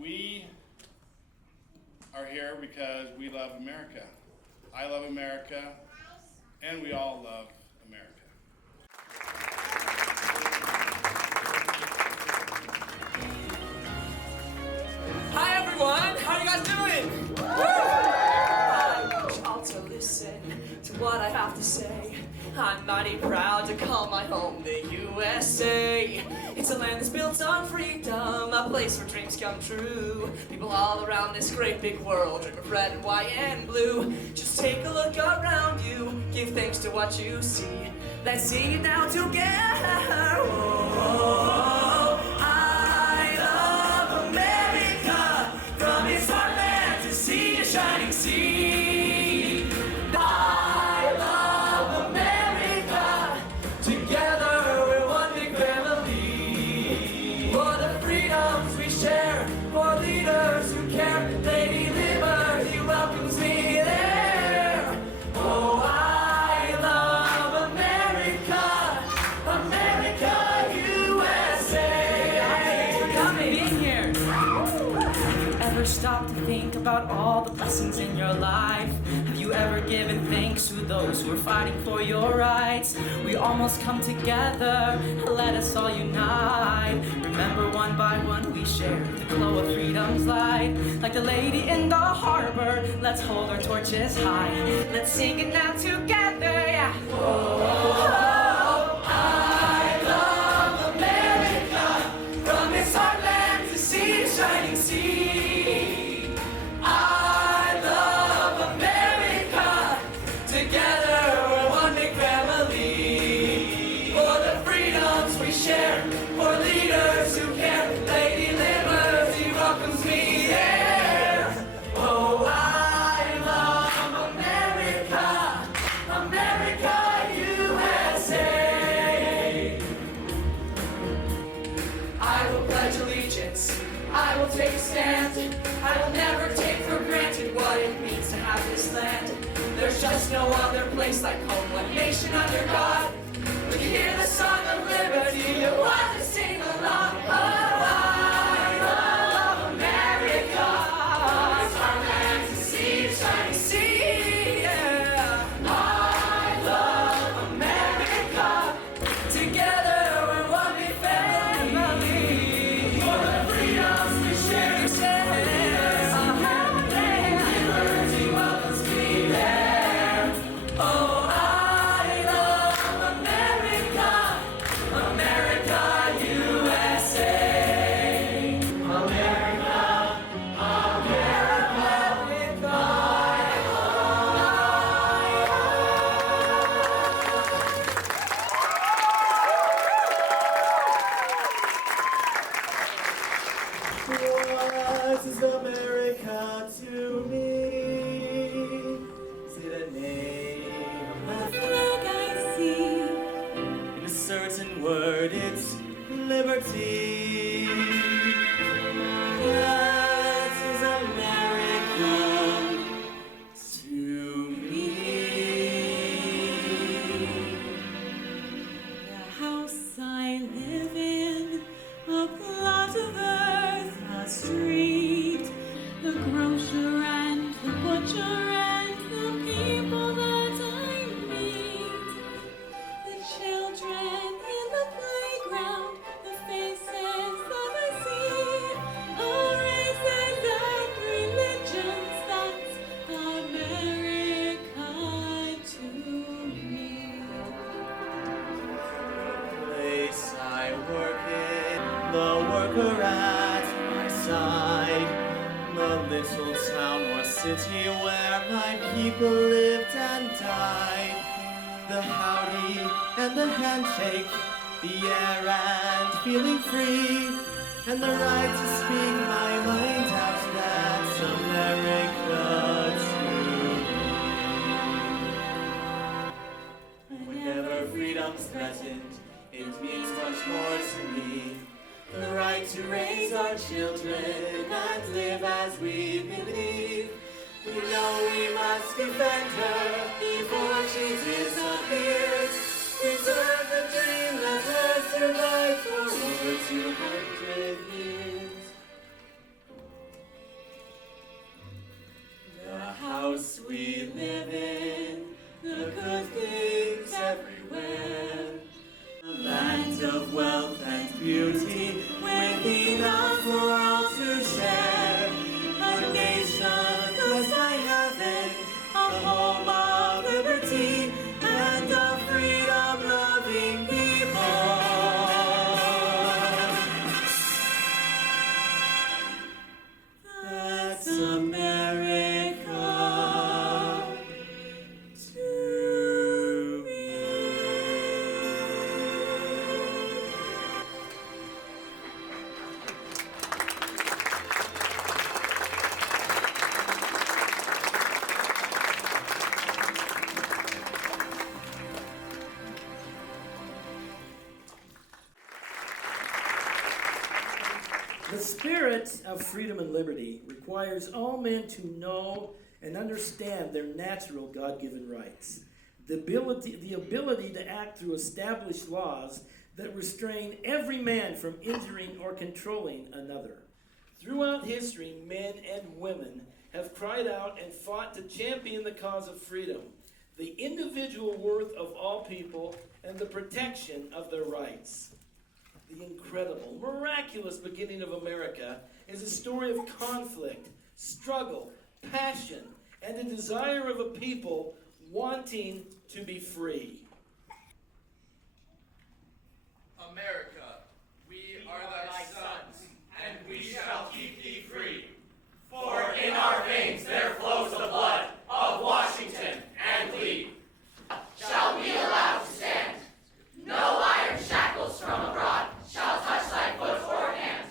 We are here because we love America. I love America, and we all love America. Hi everyone, how are you guys doing? I want you all to listen to what I have to say. I'm mighty proud to call my home the USA. It's a land that's built on freedom, a place where dreams come true. People all around this great big world dream of red and white and blue. Just take a look around you, give thanks to what you see. Let's sing it now together. Whoa, I love America, from its heartland to sea to shining sea. I love America, together we're one big family. For the freedoms we share, for leaders who care, Lady Liberty welcomes me there. Oh, I love America, America, USA. Come in here. Have you ever stopped to think about all the blessings in your life? Have you ever given thanks to those who are fighting for your rights? We almost come together, let us all unite. Remember, one by one we share the glow of freedom's light. Like the lady in the harbor, let's hold our torches high. Let's sing it now together, yeah. Oh, I love America, from its heartland to sea to shining sea. I love America, together we're one big family. For the freedoms we share, for leaders who care, Lady Liberty welcomes me there. Oh, I love America, America, USA. I will pledge allegiance, I will take a stand. I will never take for granted what it means to have this land. There's just no other place like home, one nation under God. When you hear the song of liberty, you want to sing along. Oh, I love America, it's our land to see, shining sea, yeah. I love America, together we're one big family. For the freedoms we share, liberty welcomes me there. Oh, I love America, America, USA. America, America, What is America to me? Say the name of the flag I see. In a certain word, it's liberty. That is America to me. The house I live in, a plot of earth, a street, the grocer and the butcher and the people that I meet, the children in the playground, the faces that I see, all races and religions, that's America to me. Place I work in, the worker at my side, the little town or city where my people lived and died. The howdy and the handshake, the air and feeling free, and the right to speak my mind out, that's America to me. Whenever freedom's threatened, it means much more to me. The right to raise our children and live as we believe. We know we must defend her before she disappears. Preserve the dream that has survived for over 200 years. beauty, with enough for all to share. A nation blessed by heaven, a home of liberty, and a freedom-loving people. That's America to me. The spirit of freedom and liberty requires all men to know and understand their natural God-given rights. The ability to act through established laws that restrain every man from injuring or controlling another. Throughout history, men and women have cried out and fought to champion the cause of freedom, the individual worth of all people, and the protection of their rights. The incredible, miraculous beginning of America is a story of conflict, struggle, passion, and the desire of a people wanting to be free. America, we are thy sons, and we shall keep thee free. For in our veins there flows the blood of Washington and Lee. Shall be allowed to stand. No iron shackles from abroad shall touch thy foot or hand.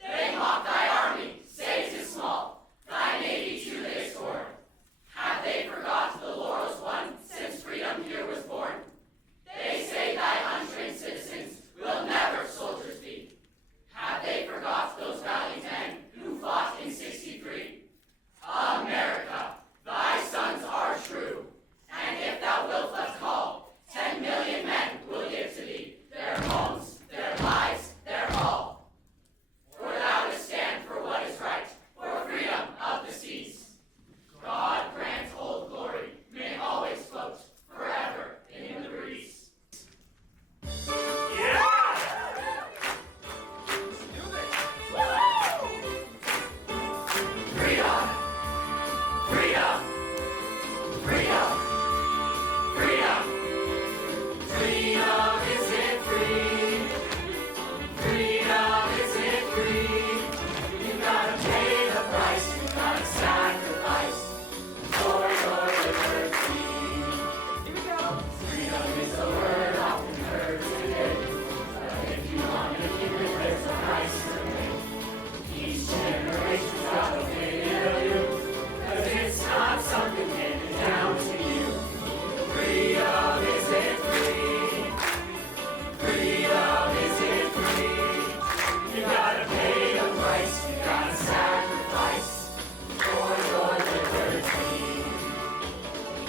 They mock thy army, say 'tis small, thy navy too they scorn. Have they forgot the laurels won since freedom here was born? They say thy untrained citizens will never soldiers be. Have they forgot those valiant men who fought in '63? America, thy sons are true, and if thou wilt but call, 10 million men will give to thee their homes, their lives, their all. For thou to stand for what is right, for freedom of the seas. God grant old glory may always float forever in the breeze. Freedom! Freedom! Freedom! Freedom! Freedom isn't free. Freedom isn't free. You gotta pay the price. You gotta sacrifice for your liberty. Here we go. Freedom is a word often heard today, but if you want to keep it, there's a price to pay. Each generation's gotta pay to you, 'cause it's not something handed down to you. Freedom isn't free. Freedom isn't free. You gotta pay the price. You gotta sacrifice for your liberty.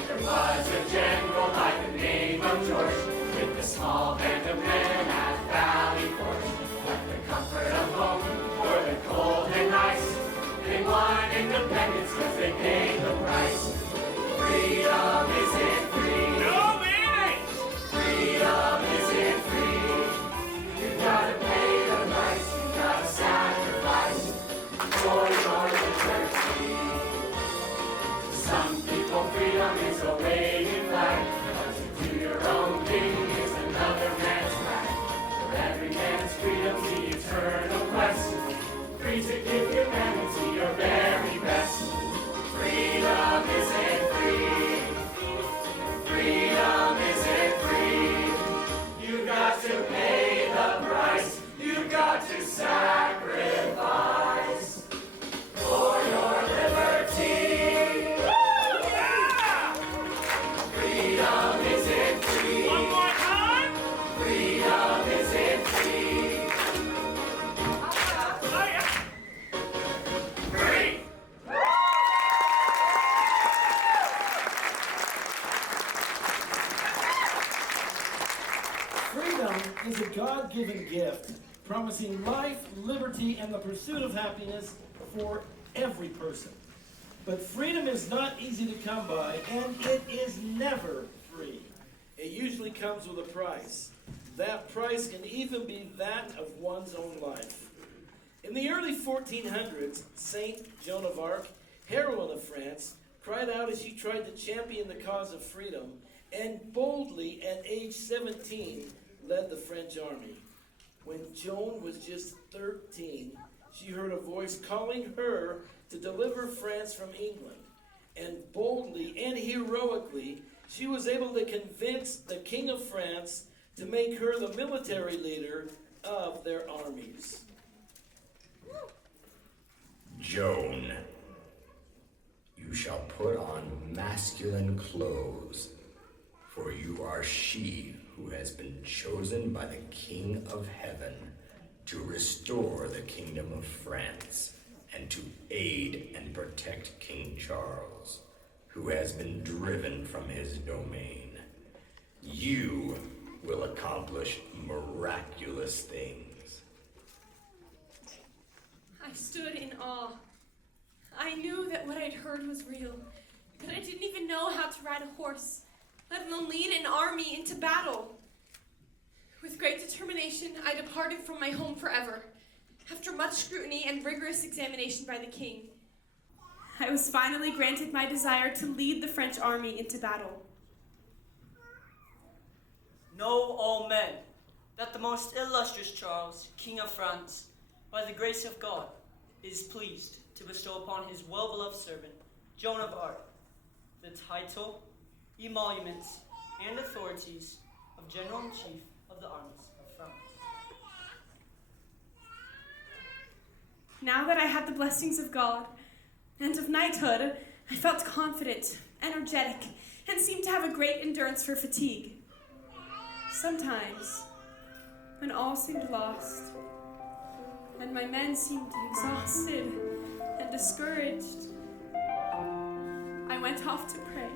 There was a general by the name of George, with a small band of men at Valley Forge. Left the comfort of home for the cold and ice. They won independence 'cause they paid the price. Freedom isn't free. No, it ain't. Freedom isn't free. You gotta pay the price. You gotta sacrifice for your liberty. Some people, freedom is a waving flag, but to do your own thing is another man's right. For every man's freedom's the eternal quest, free to give humanity your very best. Freedom isn't free. Freedom isn't free. You got to pay the price. You got to sacrifice for your liberty. Freedom isn't free. One more time. Freedom isn't free. Free. Freedom is a God-given gift, promising life, liberty, and the pursuit of happiness for every person. But freedom is not easy to come by, and it is never free. It usually comes with a price. That price can even be that of one's own life. In the early 1400s, Saint Joan of Arc, heroine of France, cried out as she tried to champion the cause of freedom, and boldly, at age 17, led the French army. When Joan was just 13, she heard a voice calling her to deliver France from England. And boldly and heroically, she was able to convince the King of France to make her the military leader of their armies. Joan, you shall put on masculine clothes, for you are she who has been chosen by the King of Heaven to restore the kingdom of France and to aid and protect King Charles, who has been driven from his domain. You will accomplish miraculous things. I stood in awe. I knew that what I'd heard was real, but I didn't even know how to ride a horse, let alone lead an army into battle. With great determination, I departed from my home forever, after much scrutiny and rigorous examination by the king. I was finally granted my desire to lead the French army into battle. Know, all men, that the most illustrious Charles, King of France, by the grace of God, is pleased to bestow upon his well-beloved servant, Joan of Arc, the title, emoluments, and authorities of General-in-Chief of the armies of France. Now that I had the blessings of God and of knighthood, I felt confident, energetic, and seemed to have a great endurance for fatigue. Sometimes, when all seemed lost, and my men seemed exhausted and discouraged, I went off to pray.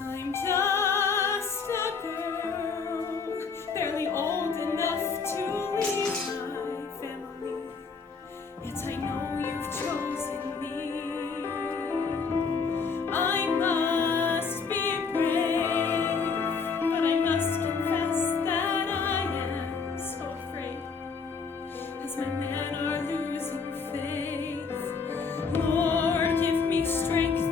I'm just a girl, barely old enough to leave my family, yet I know you've chosen me. I must be brave, but I must confess that I am so afraid, as my men are losing faith. Lord, give me strength.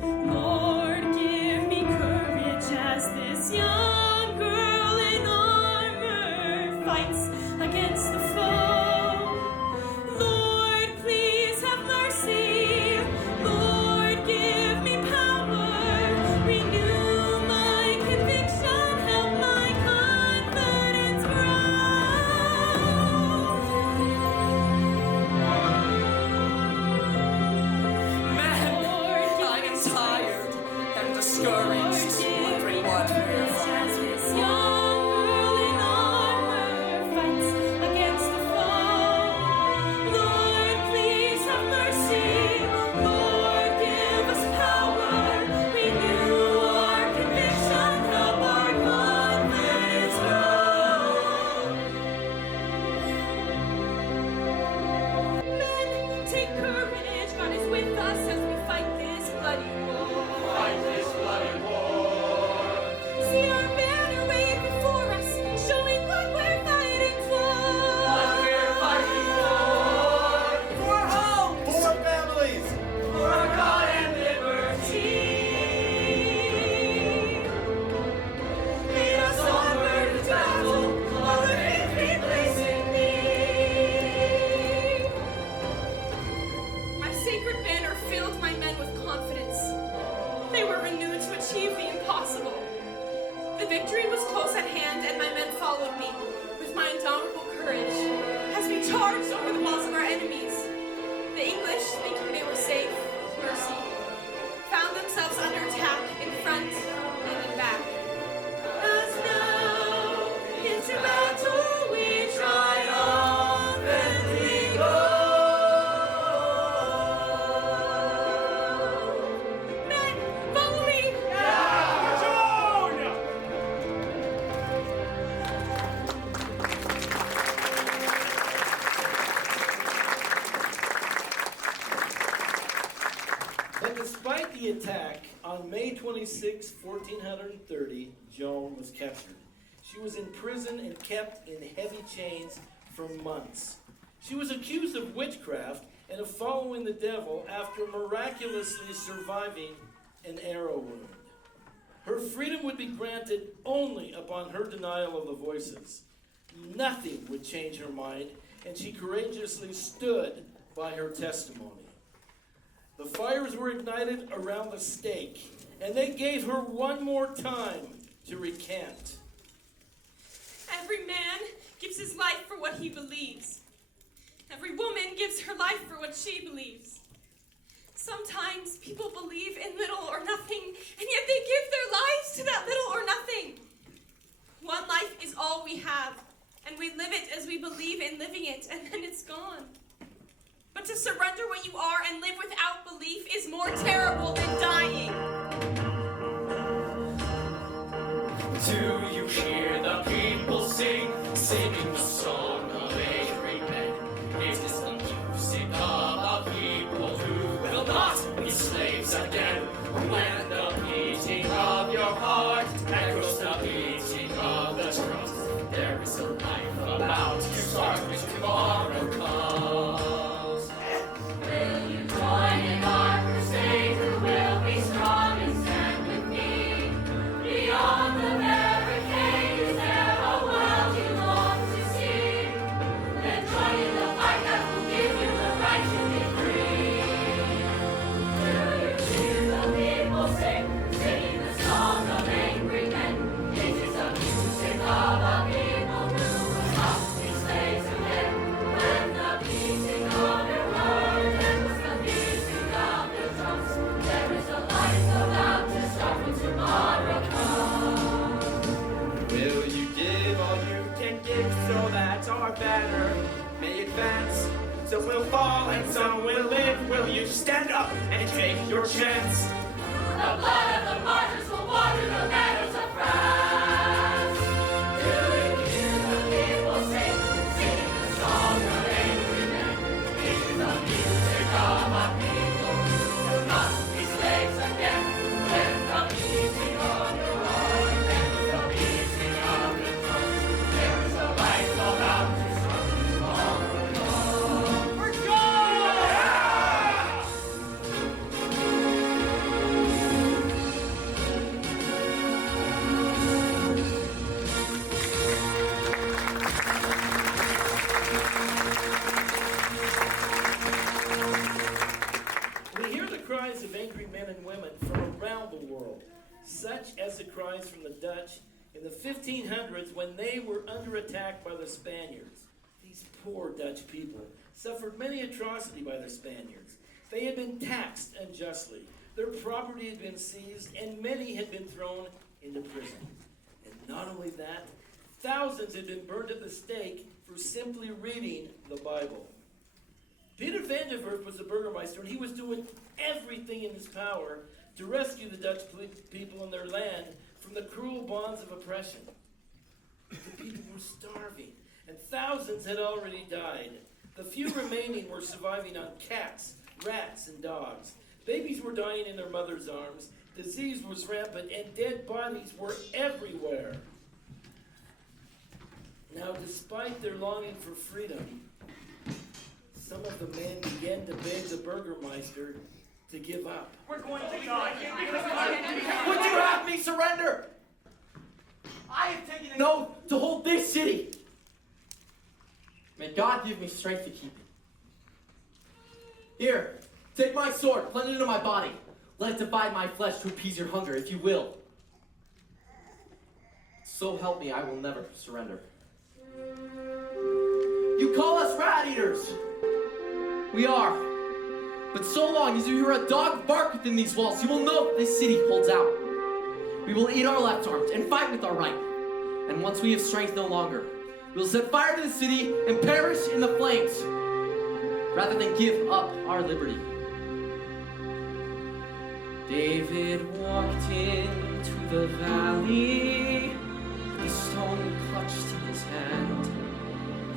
Lord, give me courage as this young girl in armor fights against the foe. Lord, please have mercy. Lord, give me power. Renew my conviction, help my confidence Man, I am tired and discouraged, wondering what we're as this young girl in armor fights against the foe. Lord, please have mercy. Lord, give us power. Renew our conviction, help our confidence grow. Men, take courage. God is with us as we fight this bloody war. Fight this bloody war. See our banner wave before us, showing what we're fighting for. What we're fighting for. For home! For families! For God and liberty. Lead us onward to battle, all the faith we place in thee. My sacred banner filled my men with confidence. They were renewed to achieve the impossible. The victory was close at hand, and my men followed me with my indomitable courage as we charged over the walls of our enemies. The English, thinking they were safe, mercy, found themselves under attack in front and in back. As now into battle we triumphantly go. Men, follow me! But despite the attack on On May 26, 1430, Joan was captured. She was in prison and kept in heavy chains for months. She was accused of witchcraft and of following the devil after miraculously surviving an arrow wound. Her freedom would be granted only upon her denial of the voices. Nothing would change her mind, and she courageously stood by her testimony. The fires were ignited around the stake, and they gave her one more time to recant. Every man gives his life for what he believes. Every woman gives her life for what she believes. Sometimes people believe in little or nothing, and yet they give their lives to that little or nothing. One life is all we have, and we live it as we believe in living it, and then it's gone. But to surrender what you are and live without belief is more terrible than dying. Do you hear the people singing the song of angry men? Is this the music of a people who will not be slaves again? When the beating of your heart echoes the beating of the drums, there is a life about to start when tomorrow comes. Will you join in our crusade? Who will be strong and stand with me? Beyond the barricade, is there a world you long to see? Then join in the fight that will give you the right to be free. Do you hear the people singing the song of angry men? It is the music of a people who will not be slaves again. When the beating of your heart echoes the beating of the drums, there is a life about to start when tomorrow comes. Will you give all you can give so that our banner may advance? Some will fall and some will live. Will you stand up and take your chance? The blood of the martyrs will water the meadows of France. Do you hear the people singing the song of angry men? It is the music of a people who will not be slaves again. When the beating of your heart echoes the beating of the drums, there is a life about to start when tomorrow comes. We're going! We hear the cries of angry men and women from around the world, such as the cries from the Dutch in the 1500s when they were under attack by the Spaniards. These poor Dutch people suffered many atrocities by the Spaniards. They had been taxed unjustly, their property had been seized, and many had been thrown into prison. And not only that, thousands had been burned at the stake for simply reading the Bible. Peter van der Werf was the burgomaster, and he was doing everything in his power to rescue the Dutch people and their land from the cruel bonds of oppression. The people were starving, and thousands had already died. The few remaining were surviving on cats, rats, and dogs. Babies were dying in their mother's arms. Disease was rampant, and dead bodies were everywhere. Now, despite their longing for freedom, some of the men began to beg the burgomaster to give up. We're going to die. Would you have me surrender? I have taken an oath to hold this city. May God give me strength to keep it. Here, take my sword, plunge it into my body. Let it divide my flesh to appease your hunger, if you will. So help me, I will never surrender. You call us rat eaters. We are. But so long as you hear a dog bark within these walls, you will know that this city holds out. We will eat our left arms and fight with our right. And once we have strength no longer, we will set fire to the city and perish in the flames, rather than give up our liberty. David walked into the valley, the stone clutched in his hand.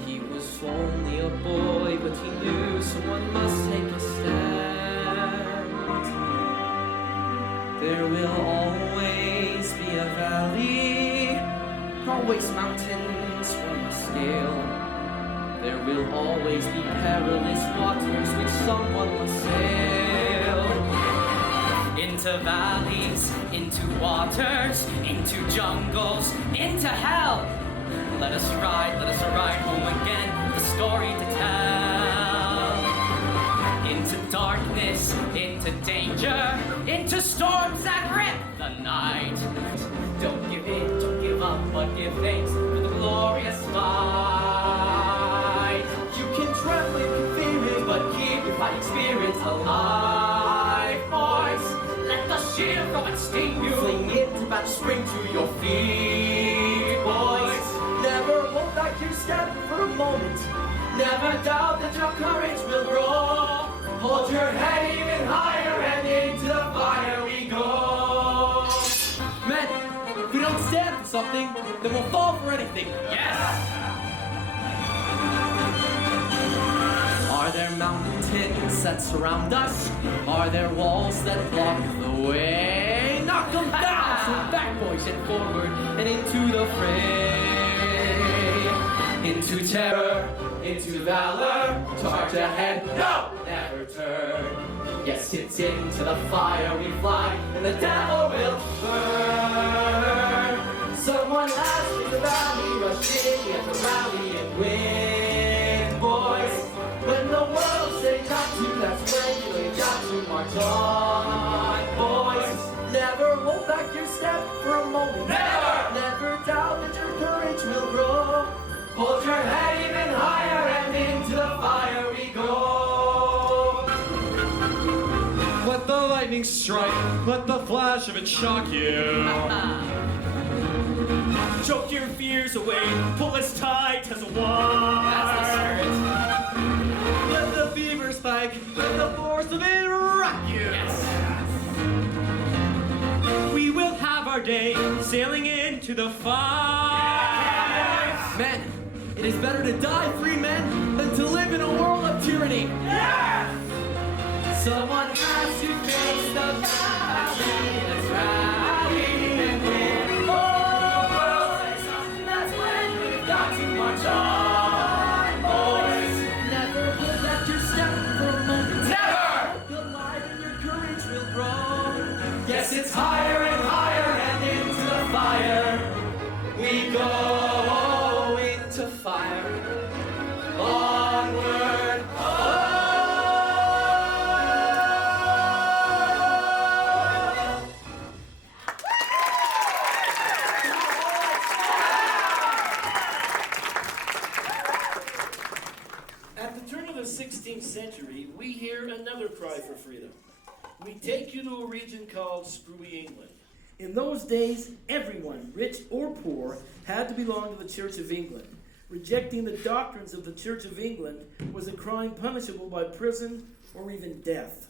He was only a boy, but he knew someone must take a stand. There will always be a valley, always mountains one must scale. There will always be perilous waters which someone must sail. Into valleys, into waters, into jungles, into hell. Let us ride home again, the story to tell. Into darkness, into danger, into storms that rip the night. Don't give in, don't give up, but give thanks for the glorious fight. You can tremble, you can fear it, but keep your fighting spirit alive, boys. Let the shield from it sting you. Fling it to battle, spring to your feet, boys. Never hold back your step for a moment. Never doubt that your courage will grow. Hold your head even higher and into the fire we go. Men, if we don't stand for something, then we'll fall for anything. Yes! Are there mountains that surround us? Are there walls that block the way? Knock them down! So back, boys, and forward and into the fray. Into terror, into valor, charge ahead, no, never turn. Yes, it's into the fire we fly, and the devil will burn. Someone has to the valley, rush in, we have to rally and win, boys. When the world says not to, that's when you got to march on, boys. Never hold back your step for a moment. Never doubt that your courage will grow. Hold your head even higher and into the fire we go. Let the lightning strike, let the flash of it shock you. Choke your fears away, pull as tight as a wire. That's the spirit. Let the fever spike, let the force of it rock you. Yes. We will have our day, sailing into the fire. Men, it is better to die free men than to live in a world of tyranny. Someone has to face the valley that's rallying and win. Oh, boys, that's when we've got to march on, boys. Never hold back your step for a moment. Never! The light and your courage will grow. Yes, it's higher and higher and into the fire. We go into fire. Onward. At the turn of the 16th century, we hear another cry for freedom. We take you to a region called Screwy England. In those days, everyone, rich or poor, had to belong to the Church of England. Rejecting the doctrines of the Church of England was a crime punishable by prison or even death.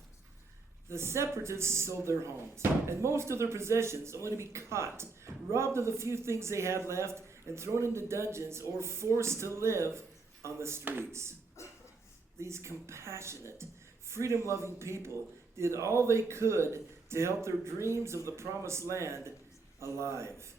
The separatists sold their homes and most of their possessions only to be caught, robbed of the few things they had left, and thrown into dungeons or forced to live on the streets. These compassionate, freedom-loving people did all they could to help their dreams of the promised land alive.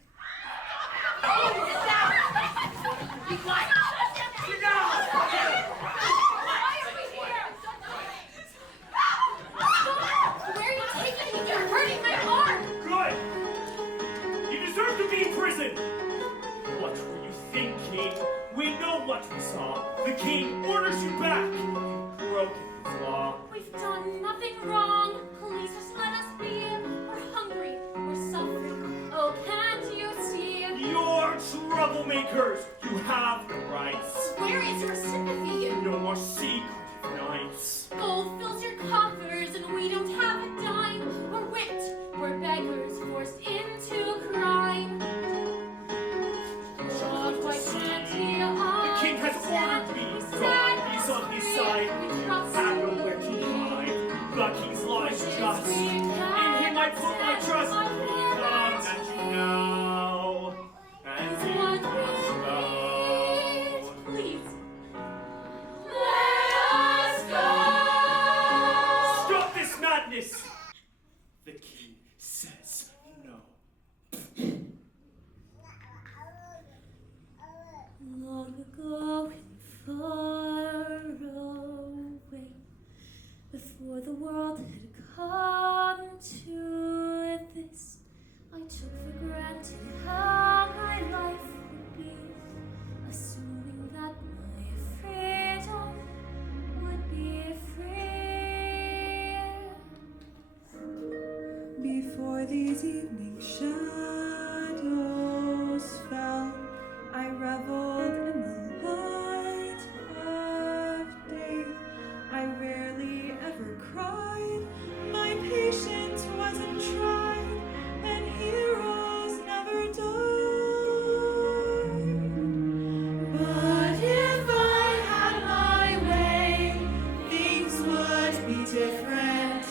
Where are you taking me? You're hurting my arm. Good! You deserve to be in prison! What were you thinking? We know what we saw. The king orders you back. You've broken his law. We've done nothing wrong. Please just let us be. We're hungry. We're suffering. Oh, can't you see? You're troublemakers. You have no rights. Where is your sympathy? No more secret nights. Gold fills your coffers and we don't have a dime. We're whipped. We're beggars forced into crime. Lord, why can't he The king has ordered me. God is on his side. Have nowhere to hide. The king's law is just. In him I put my trust. Come and you now. And he must know. Please. Let us go. Imagine how my life would be, assuming that my freedom would be free. Before these evening shadows fell, I reveled in the light of day. I rarely ever cried, my patience wasn't tried, and heroes never died. But if I had my way, things would be different.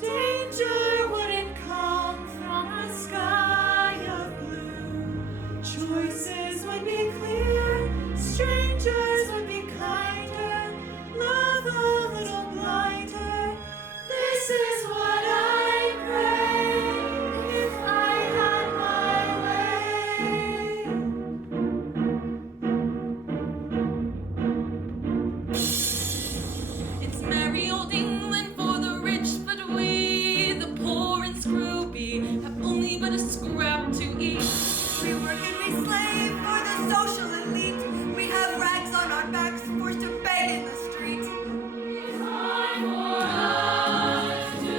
Danger wouldn't come from a sky of blue. Choices would be clear, strangers would be kinder, love a little blinder. This is what I pray, if I had my way. It's merry old England for the rich, but we, the poor and scrooby, have only but a scrap to eat. We work and we slave for the social elite. We have rags on our backs, forced to beg in the street. It's hard for us to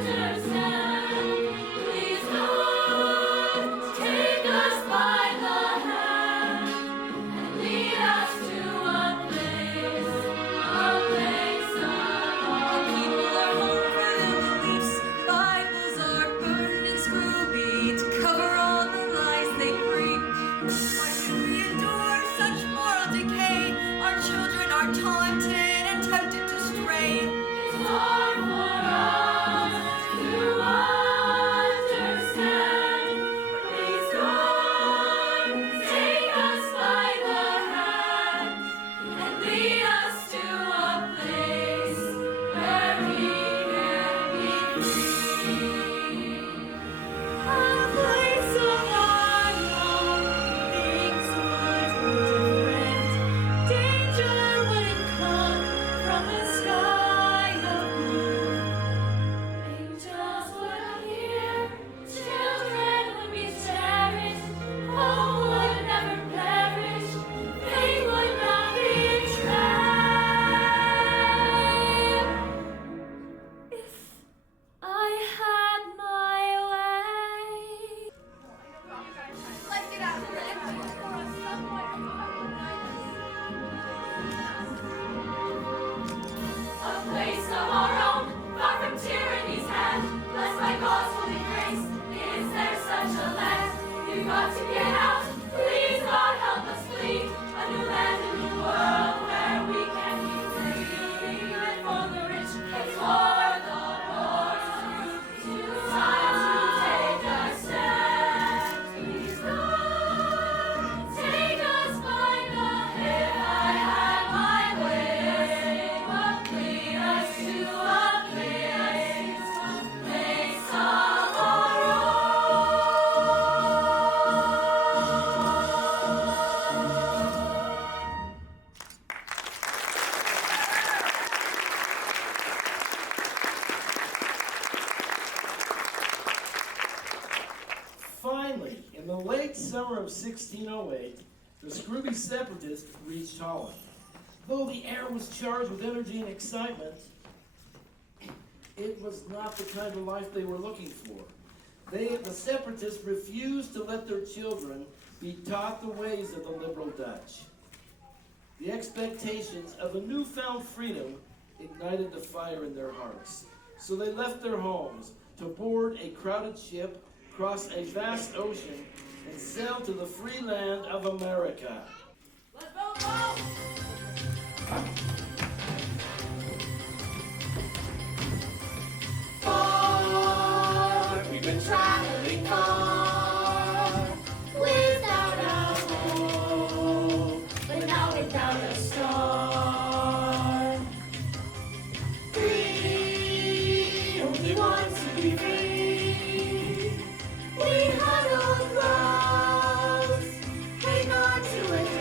understand. Please, Lord, take us by the hand and lead us to a place Our people are home for their beliefs. Bibles are burned in Scrooby to cover all the lies they preach. Why should we endure such moral decay? Our children are taunted and tempted to stray. It's hard for us to understand. Please, Lord, take us by the hand and lead us to a place where we can be free. A place of our own, things would be different. Danger wouldn't come from a sky of blue. Angels would appear, children would be cherished, hope would never perish, they would not betray. If I had my way. Let's get out of here and do it for us A place of our own, far from tyranny's hand, blessed by God's holy grace. Is there such a land? We've got to get out. Please, God, help us flee. A new land, a new world where we can be free. And for the rich, it's for the poor. It's time to take a stand. Please, God, take us by the hand. If I had my way, lead us to a place of our own. Finally, in the late summer of 1608, the Scrooby separatists reached Holland. Though the air was charged with energy and excitement, it was not the kind of life they were looking for. The separatists refused to let their children be taught the ways of the liberal Dutch. The expectations of a newfound freedom ignited the fire in their hearts. So they left their homes to board a crowded ship, cross a vast ocean, and sail to the free land of America. Let's go! Far, we've been traveling far, without a hope, but now without a star. We only want to be free. We huddle close, hang on to a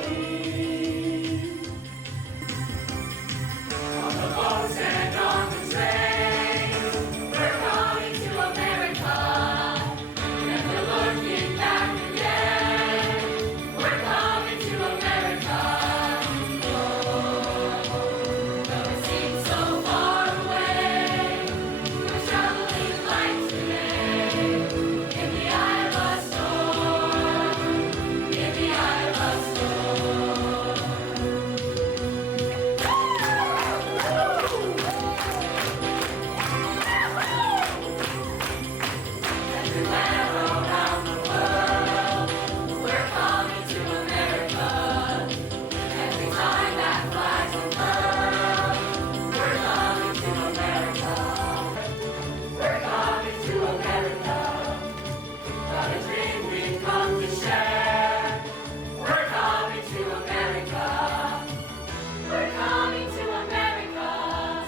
share. We're coming to America. We're coming to America.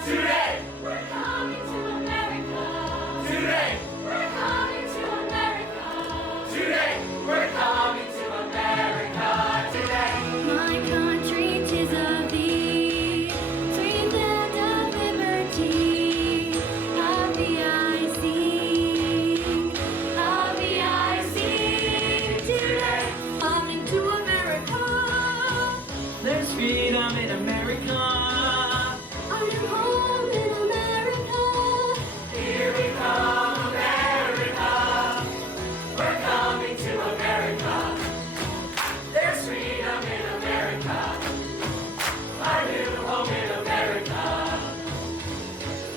Today. We're coming to America. Today. We're coming to America. Today. We're coming to America. Today. My country, 'tis of thee, free land of liberty. Happy I sing, happy I sing today. Coming to America. There's freedom in America. I am home in America. Here we come, America. We're coming to America. There's freedom in America. Our new home in America.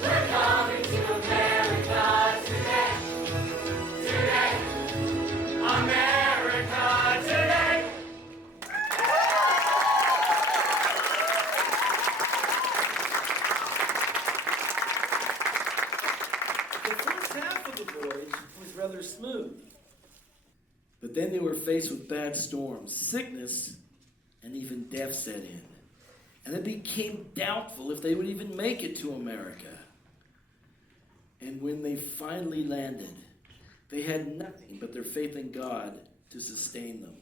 We're coming to America today. Today. America today. The first half of the voyage was rather smooth. But then they were faced with bad storms, sickness, and even death set in. And it became doubtful if they would even make it to America. And when they finally landed, they had nothing but their faith in God to sustain them.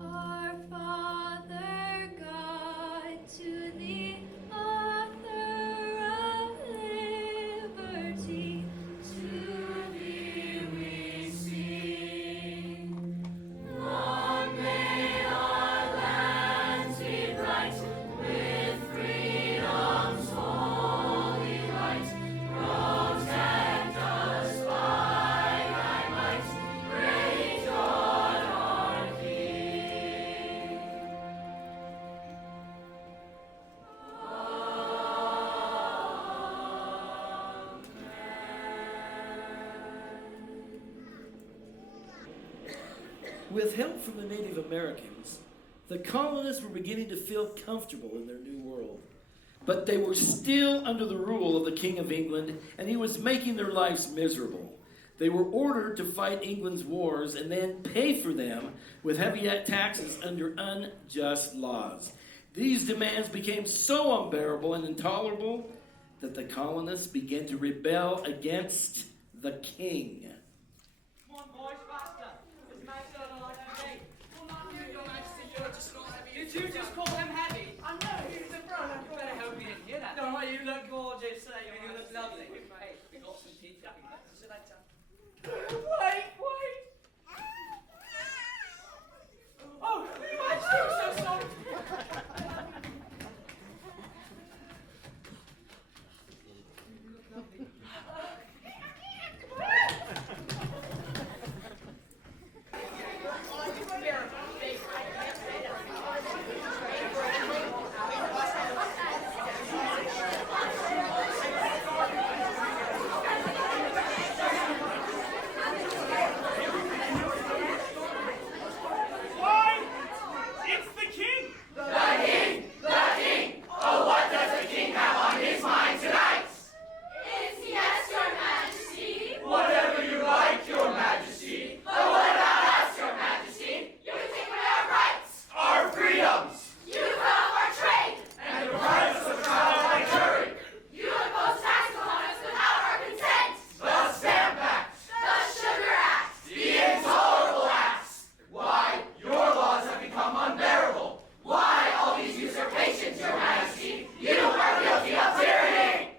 Our Father God, to the author of liberty, to thee we sing. Long may our lands be bright with freedom's holy light. Protect us by thy might, great God our King. With help from the Native Americans, the colonists were beginning to feel comfortable in their new world. But they were still under the rule of the King of England, and he was making their lives miserable. They were ordered to fight England's wars and then pay for them with heavy taxes under unjust laws. These demands became so unbearable and intolerable that the colonists began to rebel against the king. Come on, boys, faster. It's Master on the line today. Well, not you, Your Majesty, you're just not heavy. Did you just call him heavy? I know, he was a brother. You better hope he didn't hear that. No, you look gorgeous today. You look lovely. Hey, we got some tea to drink. See you later. Wait. Oh, Your Majesty, I'm so sorry. Why? It's the king! The king! The king! Oh, what does the king have on his mind tonight? It's yes, Your Majesty. Whatever you like, Your Majesty. But what about us, Your Majesty? You take away our rights. Our freedoms! You cut off our trade. And the rights of trial by jury! You impose taxes on us without our consent. The Stamp Act! The Sugar Act. The Intolerable Acts! Why, your laws have become unbearable! Why all these usurpations, Your Majesty? You are guilty of tyranny!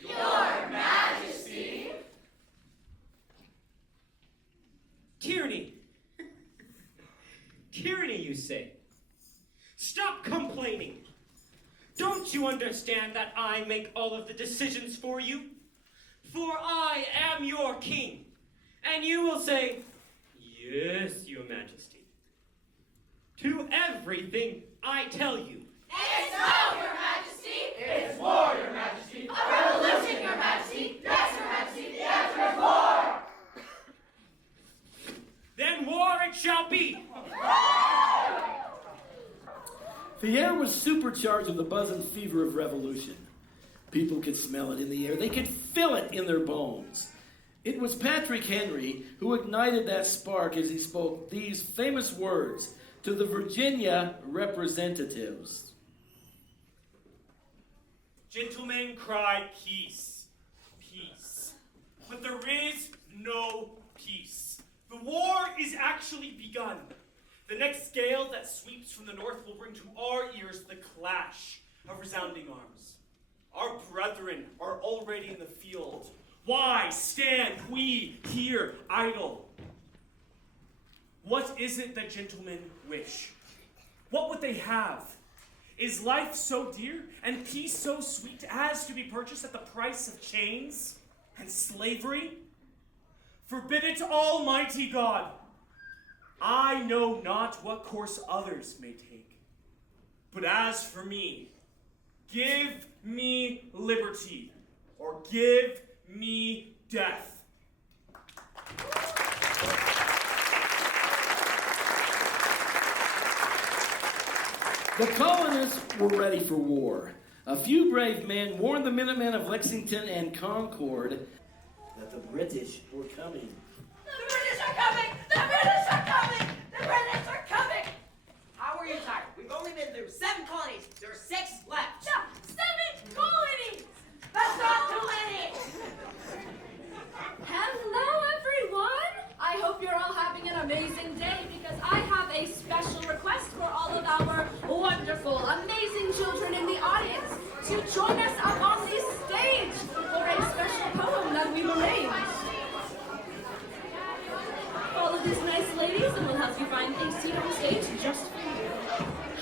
Your Majesty. Tyranny. Tyranny, you say? Stop complaining. Don't you understand that I make all of the decisions for you? For I am your king. And you will say, yes, Your Majesty, to everything I tell you. It's no, Your Majesty. It's war, Your Majesty! A revolution, Your Majesty. Yes, Your Majesty. Yes, there's war. Then war it shall be. The air was supercharged with the buzz and fever of revolution. People could smell it in the air. They could feel it in their bones. It was Patrick Henry who ignited that spark as he spoke these famous words to the Virginia representatives. Gentlemen cry peace, peace. But there is no peace. The war is actually begun. The next gale that sweeps from the north will bring to our ears the clash of resounding arms. Our brethren are already in the field. Why stand we here idle? What is it that gentlemen wish? What would they have? Is life so dear and peace so sweet as to be purchased at the price of chains and slavery? Forbid it, Almighty God. I know not what course others may take. But as for me, give me liberty, or give me death. The colonists were ready for war. A few brave men warned the Minutemen of Lexington and Concord that the British were coming. The British are coming! The British are coming! The British are coming! How are you tired? We've only been through 7 colonies. There are 6 left. Yeah, 7 colonies! That's not too many! Hello, everyone! I hope you're all having an amazing day because I have a special request for all of our wonderful, amazing children in the audience to join us up on the stage for a special poem that we've arranged. Follow these nice ladies and we'll help you find a seat on stage just for you.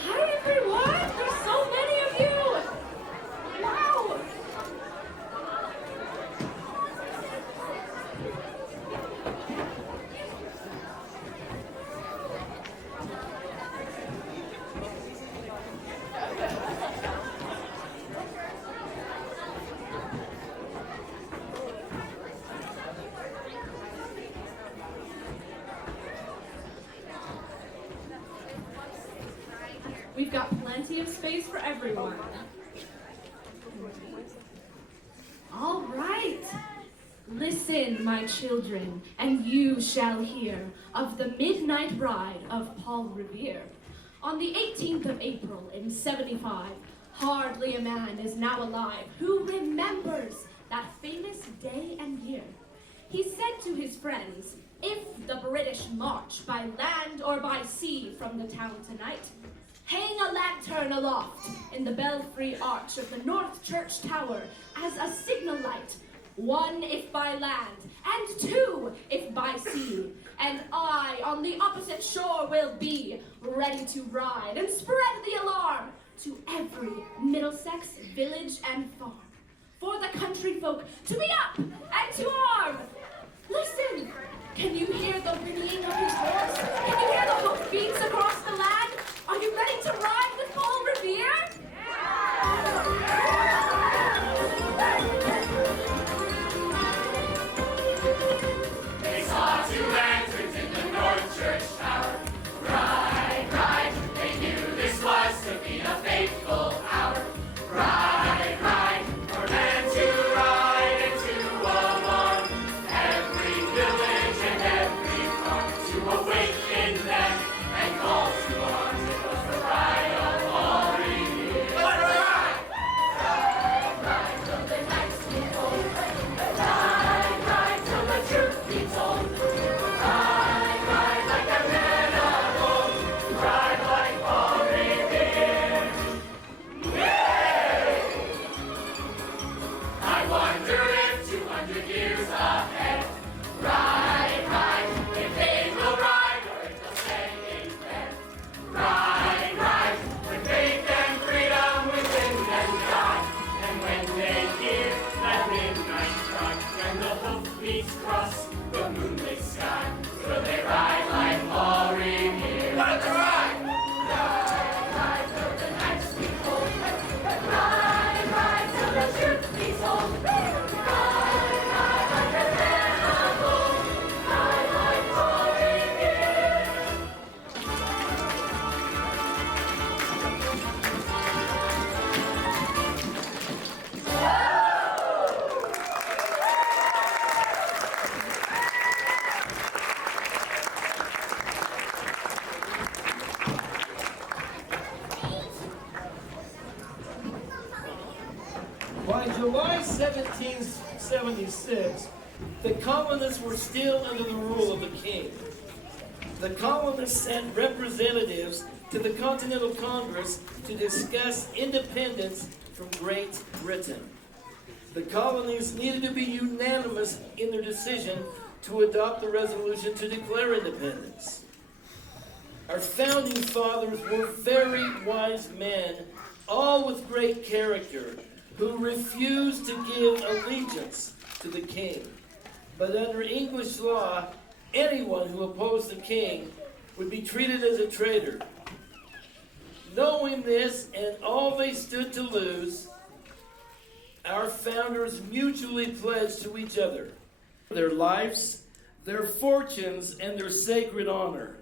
Hi, everyone! There's so many of you! Wow! We've got plenty of space for everyone. All right. Listen, my children, and you shall hear of the midnight ride of Paul Revere. On the 18th of April in 75, hardly a man is now alive who remembers that famous day and year. He said to his friends, if the British march by land or by sea from the town tonight, hang a lantern aloft in the belfry arch of the North Church Tower as a signal light, 1 if by land, and 2 if by sea. And I on the opposite shore will be, ready to ride and spread the alarm to every Middlesex village and farm, for the country folk to be up and to arm. Listen, can you hear the whinnying of his horse? Can you hear the hoof beats across the land? Are you ready to ride with Paul Revere? They saw 2 lanterns in the North Church Tower. Ride, ride, they knew this was to be a fateful hour. Ride, ride, for men to ride and to alarm every village and every farm, to awaken them and call to arms. It was the ride of Paul Revere. Ride, ride till the nights be cold. Ride, ride till the truth be told. Ride, ride like the men of old. Ride like Paul Revere. Yay! I wonder if 200 years ahead, ride, ride, if they will ride or if they'll stay in bed. Ride, ride, with faith and freedom within them die. And when they hear that midnight cry, when the hoofbeats cross the moonlit sky, will they ride like Paul Revere? Let them ride! Ride, ride, till the nights be cold. Ride, ride, till the truth be told. Ride, by 1776, the colonists were still under the rule of the king. The colonists sent representatives to the Continental Congress to discuss independence from Great Britain. The colonies needed to be unanimous in their decision to adopt the resolution to declare independence. Our founding fathers were very wise men, all with great character, who refused to give allegiance to the king. But under English law, anyone who opposed the king would be treated as a traitor. Knowing this and all they stood to lose, our founders mutually pledged to each other their lives, their fortunes, and their sacred honor.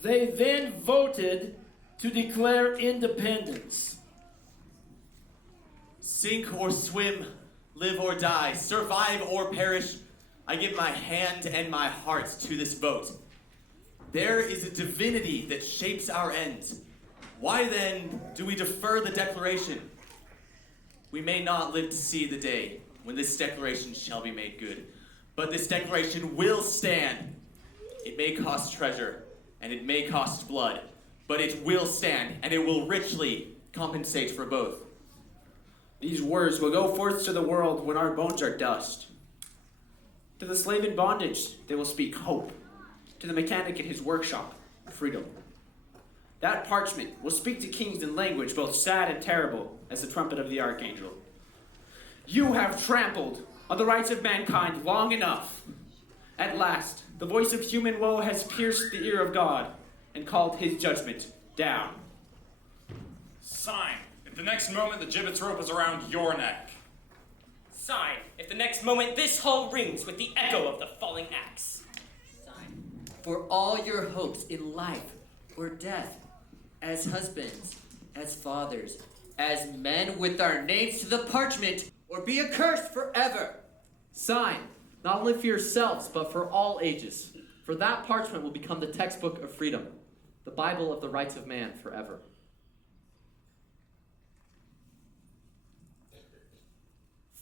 They then voted to declare independence. Sink or swim, live or die, survive or perish, I give my hand and my heart to this vote. There is a divinity that shapes our ends. Why then do we defer the declaration? We may not live to see the day when this declaration shall be made good, but this declaration will stand. It may cost treasure, and it may cost blood, but it will stand, and it will richly compensate for both. These words will go forth to the world when our bones are dust. To the slave in bondage, they will speak hope. To the mechanic in his workshop, freedom. That parchment will speak to kings in language both sad and terrible as the trumpet of the archangel. You have trampled on the rights of mankind long enough. At last, the voice of human woe has pierced the ear of God and called his judgment down. Sign, if the next moment the gibbet's rope is around your neck. Sign, if the next moment this hall rings with the echo of the falling axe. Sign, for all your hopes in life or death, as husbands, as fathers, as men with our names to the parchment, or be accursed forever. Sign, not only for yourselves, but for all ages. For that parchment will become the textbook of freedom, the Bible of the rights of man forever.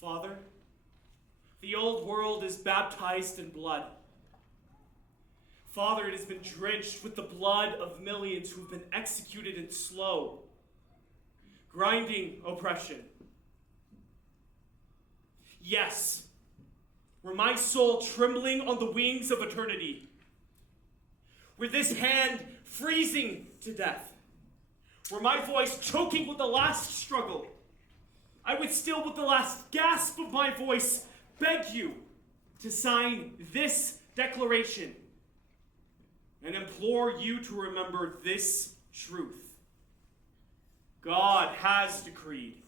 Father, the old world is baptized in blood. Father, it has been drenched with the blood of millions who've been executed in slow, grinding oppression. Yes, were my soul trembling on the wings of eternity, were this hand freezing to death, were my voice choking with the last struggle, I would still, with the last gasp of my voice, beg you to sign this declaration and implore you to remember this truth. God has decreed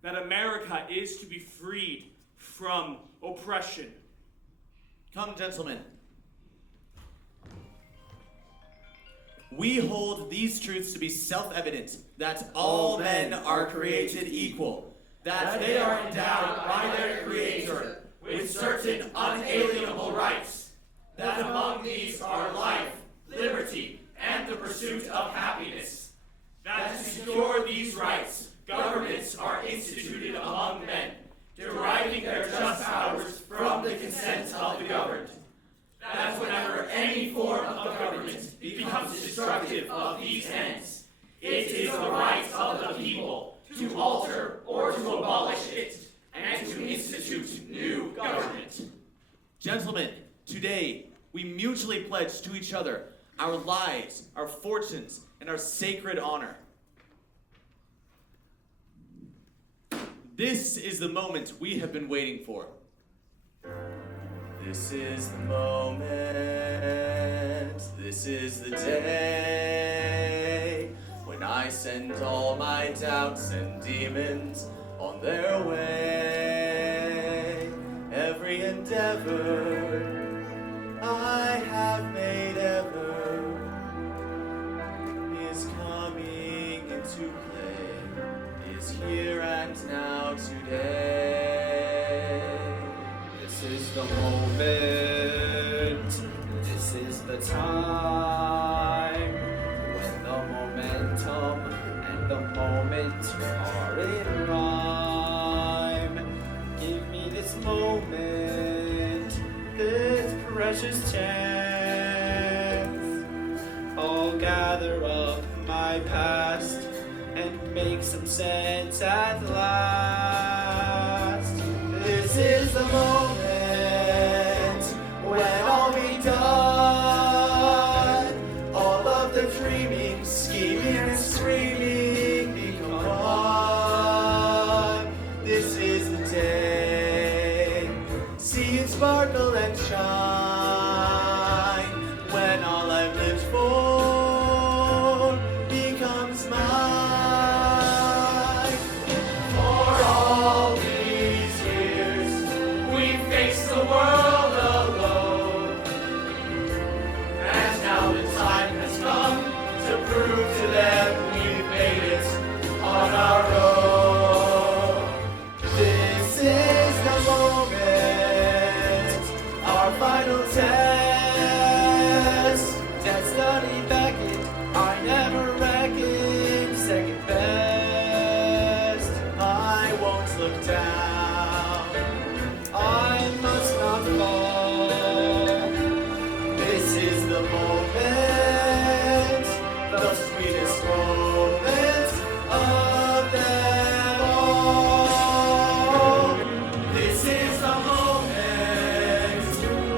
that America is to be freed from oppression. Come, gentlemen. We hold these truths to be self-evident, that all men are created equal, that they are endowed by their Creator with certain unalienable rights, that among these are life, liberty, and the pursuit of happiness, that to secure these rights, governments are instituted among men, deriving their just powers from the consent of the governed, that whenever any form of government becomes destructive of these ends, it is the right of the people to alter or to abolish it, and to institute new government. Gentlemen, today we mutually pledge to each other our lives, our fortunes, and our sacred honor. This is the moment we have been waiting for. This is the moment, this is the day, when I send all my doubts and demons on their way. Every endeavor I have made ever is coming into play, is here and now today. This is the moment, this is the time, when the momentum and the moment are in rhyme. precious chance. I'll gather up my past and make some sense at last. This is the moment when I'll be done. All of the dreaming, scheming, and screaming become one. This is the day. See it sparkle and shine when all I've lived for becomes mine. For all these years, we faced the world alone. And now the time has come to prove to them we've made it on our own. This is the moment, our final test. Destiny beckon, I never reckon second best. I won't look down, I must not fall. This is the moment, the sweetest moment of them all. This is the moment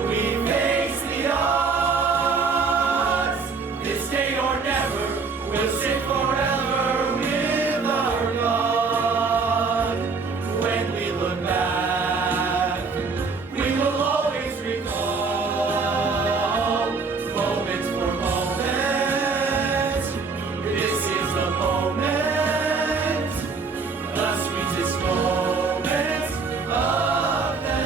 we face the odds. This day or never, we'll sit forever with our God. When we look back, we will always recall moment for moment. This is the moment, the sweetest moment of them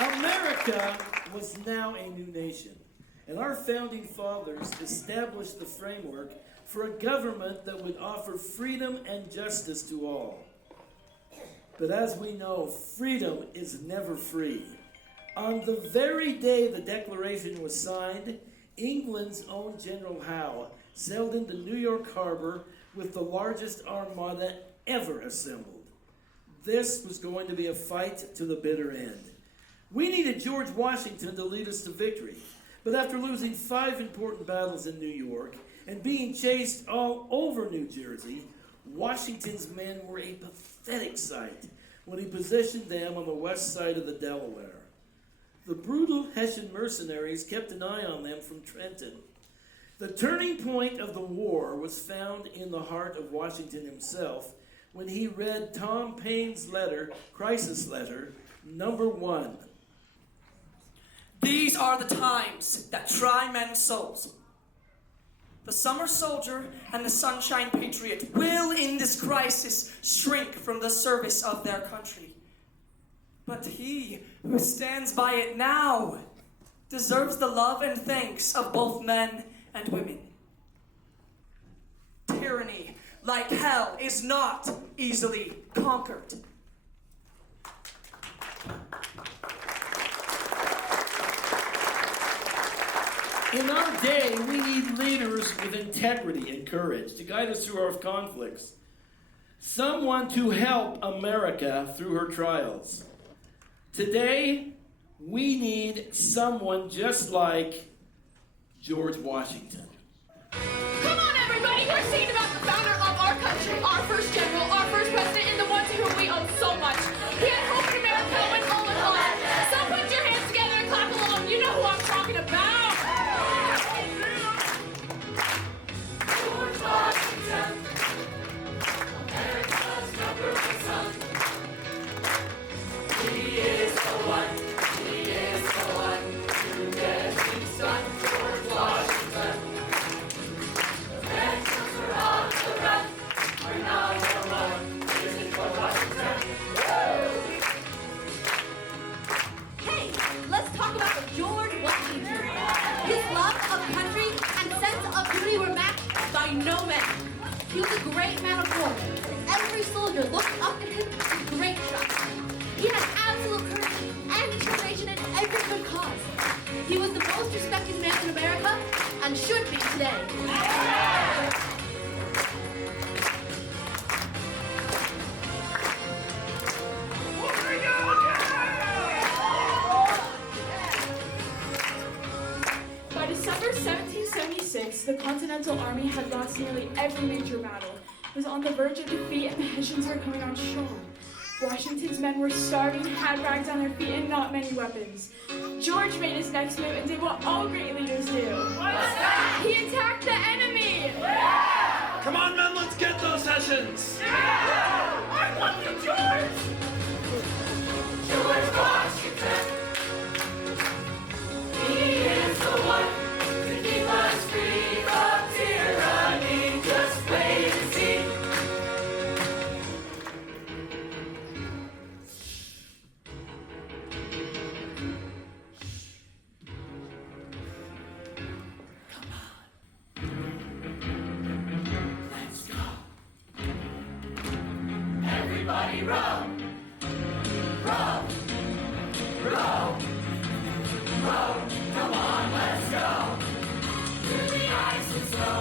America was now a new nation, and our founding fathers established the framework for a government that would offer freedom and justice to all. But as we know, freedom is never free. On the very day the Declaration was signed, England's own General Howe sailed into New York Harbor with the largest armada ever assembled. This was going to be a fight to the bitter end. We needed George Washington to lead us to victory. But after losing 5 important battles in New York and being chased all over New Jersey, Washington's men were a pathetic sight when he positioned them on the west side of the Delaware. The brutal Hessian mercenaries kept an eye on them from Trenton. The turning point of the war was found in the heart of Washington himself when he read Tom Paine's letter, crisis letter, number 1. These are the times that try men's souls. The summer soldier and the sunshine patriot will, in this crisis, shrink from the service of their country. But he who stands by it now deserves the love and thanks of both men and women. Tyranny, like hell, is not easily conquered. In our day, we need leaders with integrity and courage to guide us through our conflicts. Someone to help America through her trials. Today, we need someone just like George Washington. Come on, everybody! We're singing about the founder of our country, our first general, our first president, and the one to whom we owe so much. He had hope in America when all was lost. So put your hands together and clap along. You know who I'm talking about. George Washington, America's number one son. He is the one to get things done. George Washington. The Texans are on the run, are not alone. His He was a great man of war, and every soldier looked up to him with great trust. He had absolute courage and determination in every good cause. He was the most respected man in America, and should be today. By December 1776, the Continental Army had lost nearly every major battle, was on the verge of defeat, and the Hessians were coming on shore. Washington's men were starving, had rags on their feet, and not many weapons. George made his next move and did what all great leaders do. What's that? He attacked the enemy! Yeah! Come on, men, let's get those Hessians! Yeah! I want you, George! George Washington. He is the one to keep us free from tyranny. Just wait and see. Everybody row, row, row, row. Come on, let's go. Through the ice and snow.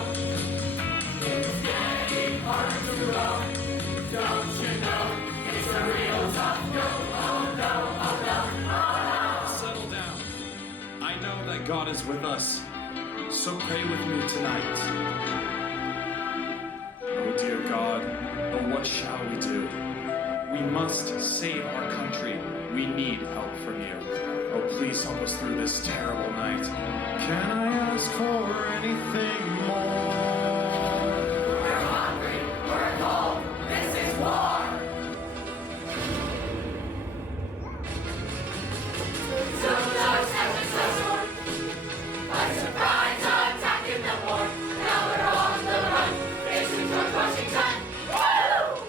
It's getting hard to row. Don't you know? It's a real tough go. Oh no, oh no, oh no. Settle down. I know that God is with us, so pray with me tonight. Oh dear God, oh what shall we do? We must save our country. We need help from you. Oh, please help us through this terrible night. Can I ask for anything more? We're hungry, we're cold, this is war. Sometimes heaven's a sword. By surprise, attacking the war. Now we're on the run, facing George Washington. Woo!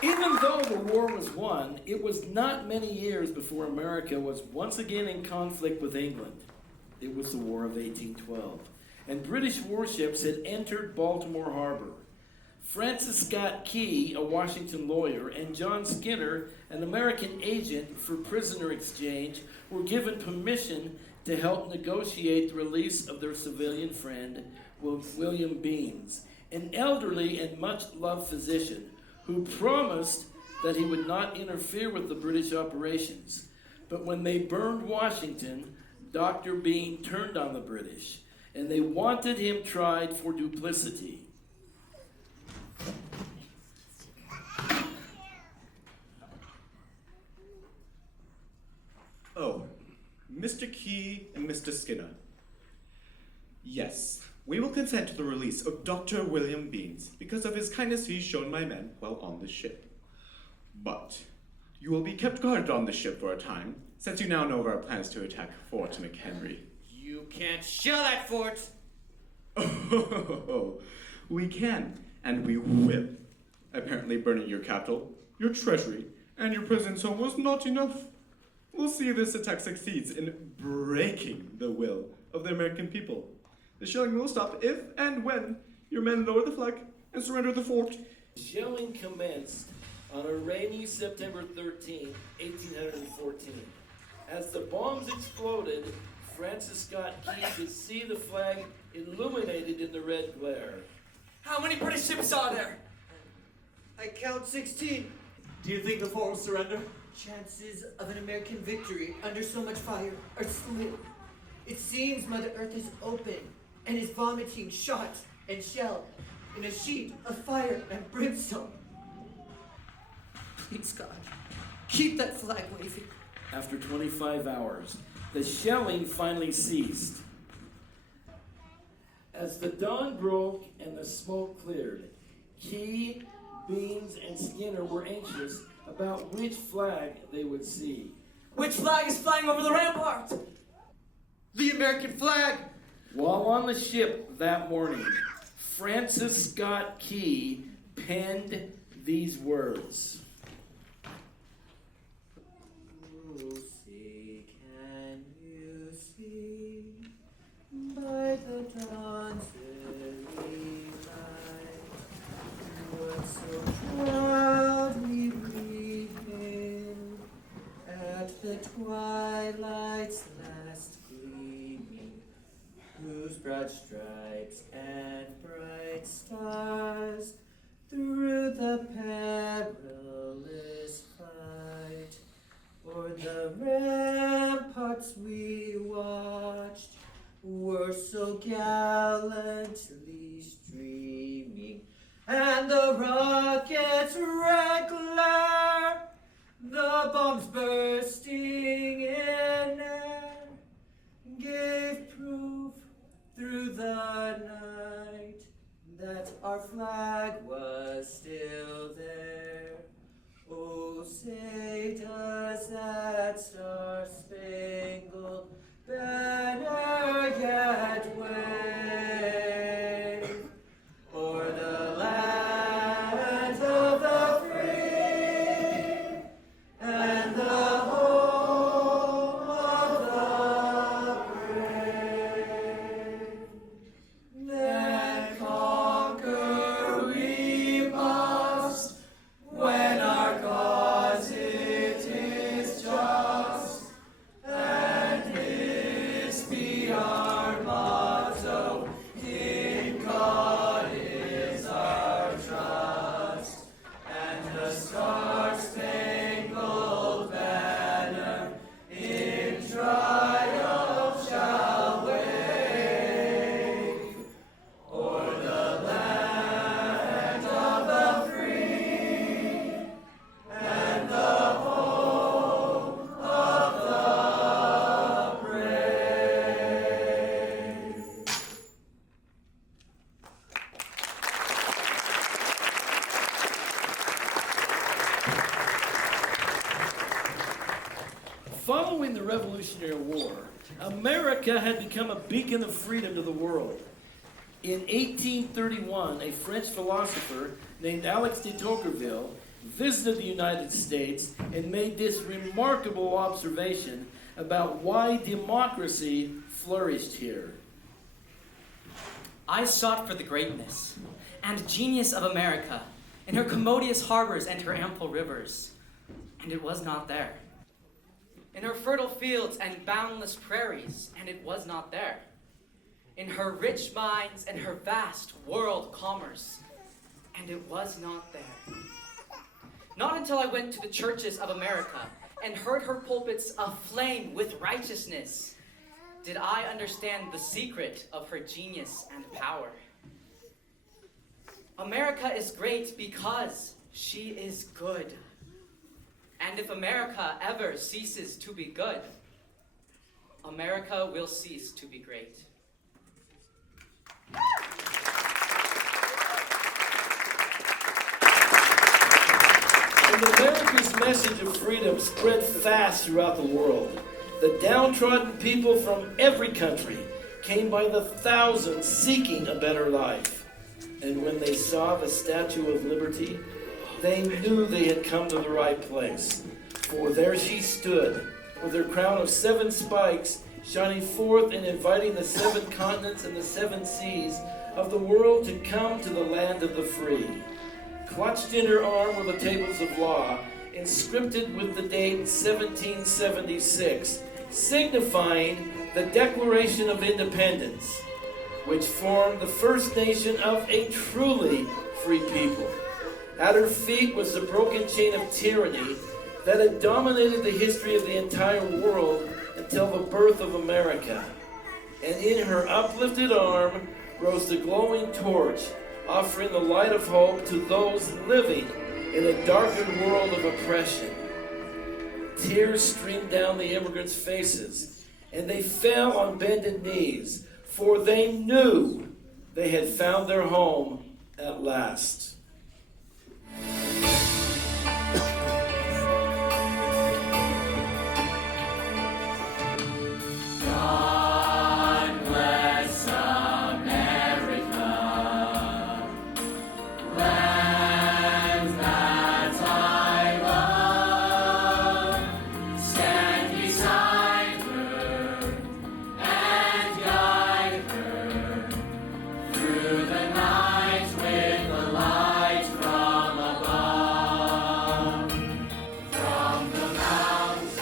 Even though the war was won, it was not many years before America was once again in conflict with England. It was the War of 1812, and British warships had entered Baltimore Harbor. Francis Scott Key, a Washington lawyer, and John Skinner, an American agent for prisoner exchange, were given permission to help negotiate the release of their civilian friend, William Beans, an elderly and much-loved physician who promised that he would not interfere with the British operations. But when they burned Washington, Dr. Bean turned on the British, and they wanted him tried for duplicity. Oh, Mr. Key and Mr. Skinner. Yes, we will consent to the release of Dr. William Beans because of his kindness he's shown my men while on the ship. But you will be kept guarded on the ship for a time, since you now know of our plans to attack Fort McHenry. You can't shell that fort! Oh, we can, and we will. Apparently burning your capital, your treasury, and your presence home was not enough. We'll see if this attack succeeds in breaking the will of the American people. The shelling will stop if and when your men lower the flag and surrender the fort. Shelling commenced on a rainy September 13, 1814. As the bombs exploded, Francis Scott Key could see the flag illuminated in the red glare. How many British ships are there? I count 16. Do you think the fort will surrender? Chances of an American victory under so much fire are slim. It seems Mother Earth is open and is vomiting shot and shell in a sheet of fire and brimstone. Please, God, keep that flag waving. After 25 hours, the shelling finally ceased. As the dawn broke and the smoke cleared, Key, Beans, and Skinner were anxious about which flag they would see. Which flag is flying over the rampart? The American flag! While on the ship that morning, Francis Scott Key penned these words. Lucy, can you see by the dawn's early light what so proudly weeping at the twilight's last gleaming, whose broad stripes and bright stars through the perilous fight o'er the ramparts we watched were so gallantly streaming, and the rocket's red glare, the bombs bursting in air, gave proof through the night that our flag was still there. Oh, say does that star-spangled banner yet wave o'er the land of the free and the home of the brave? Then conquer we must when our cause it is just, and this be our motto, in God is our trust, and the star-spangled banner in triumph shall wave o'er the land of the free and the home of the brave. Following the Revolutionary War, America had become a beacon of freedom to the world. In 1831, a French philosopher named Alex de Tocqueville visited the United States and made this remarkable observation about why democracy flourished here. I sought for the greatness and genius of America in her commodious harbors and her ample rivers, and it was not there. In her fertile fields and boundless prairies, and it was not there. In her rich mines and her vast world commerce, and it was not there. Not until I went to the churches of America and heard her pulpits aflame with righteousness did I understand the secret of her genius and power. America is great because she is good. And if America ever ceases to be good, America will cease to be great. And America's message of freedom spread fast throughout the world. The downtrodden people from every country came by the thousands seeking a better life. And when they saw the Statue of Liberty, they knew they had come to the right place. For there she stood, with her crown of 7 spikes, shining forth and inviting the 7 continents and the 7 seas of the world to come to the land of the free. Clutched in her arm were the tables of law, inscripted with the date 1776, signifying the Declaration of Independence, which formed the first nation of a truly free people. At her feet was the broken chain of tyranny that had dominated the history of the entire world until the birth of America. And in her uplifted arm rose the glowing torch, offering the light of hope to those living in a darkened world of oppression. Tears streamed down the immigrants' faces, and they fell on bended knees, for they knew they had found their home at last. God bless America, land that I love. Stand beside her and guide her through the night with the light from above. From the mountains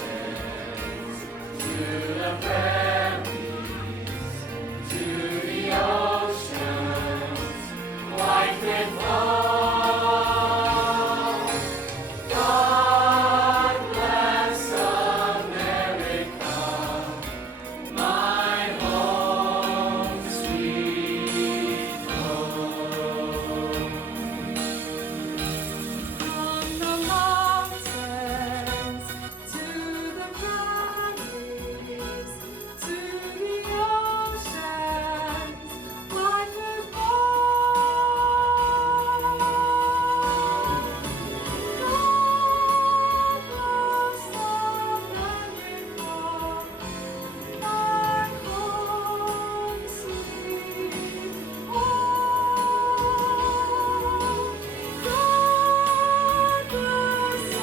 to the prairies, to the oceans, white with foam. God bless America, my home, sweet home. From the mountains to the valleys, to the oceans, white with foam. God bless America, my home, sweet home. God bless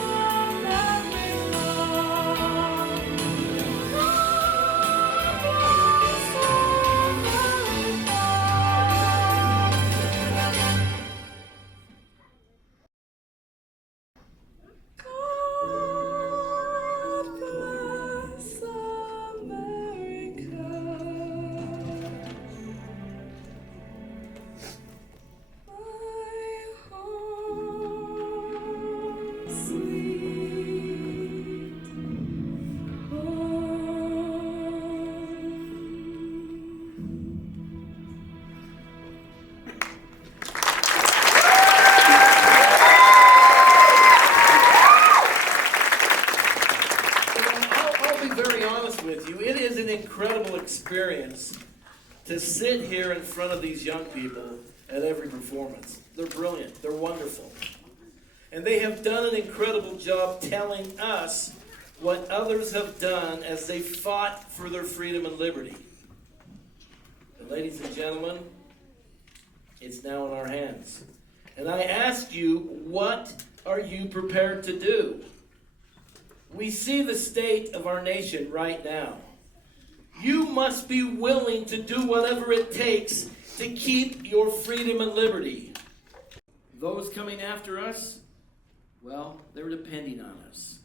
I'll be very honest with you. It is an incredible experience to sit here in front of these young people at every performance. They're brilliant. They're wonderful. And they have done an incredible job telling us what others have done as they fought for their freedom and liberty. And ladies and gentlemen, it's now in our hands. And I ask you, what are you prepared to do? We see the state of our nation right now. You must be willing to do whatever it takes to keep your freedom and liberty. Those coming after us, well, they're depending on us.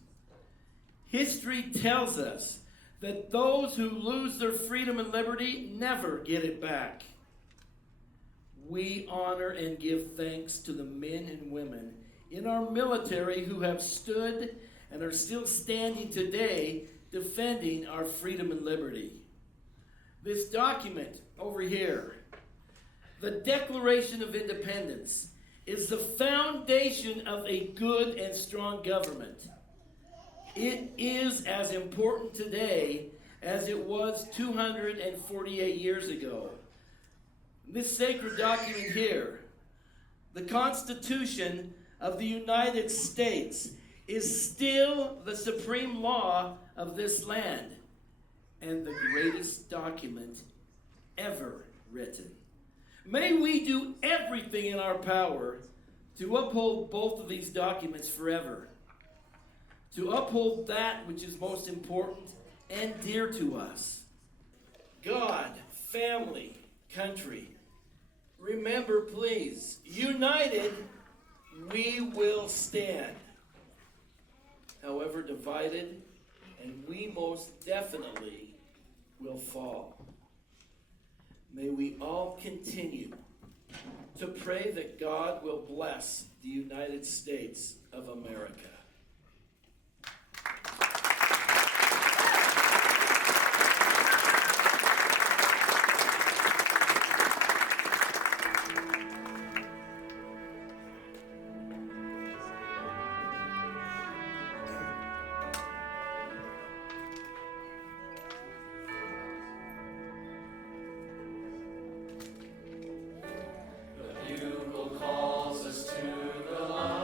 History tells us that those who lose their freedom and liberty never get it back. We honor and give thanks to the men and women in our military who have stood and are still standing today defending our freedom and liberty. This document over here, the Declaration of Independence, is the foundation of a good and strong government. It is as important today as it was 248 years ago. This sacred document here, the Constitution of the United States, is still the supreme law of this land and the greatest document ever written. May we do everything in our power to uphold both of these documents forever, to uphold that which is most important and dear to us. God, family, country. Remember, please, united we will stand. However divided, and we most definitely will fall. May we all continue to pray that God will bless the United States of America. The bugle calls us to the line.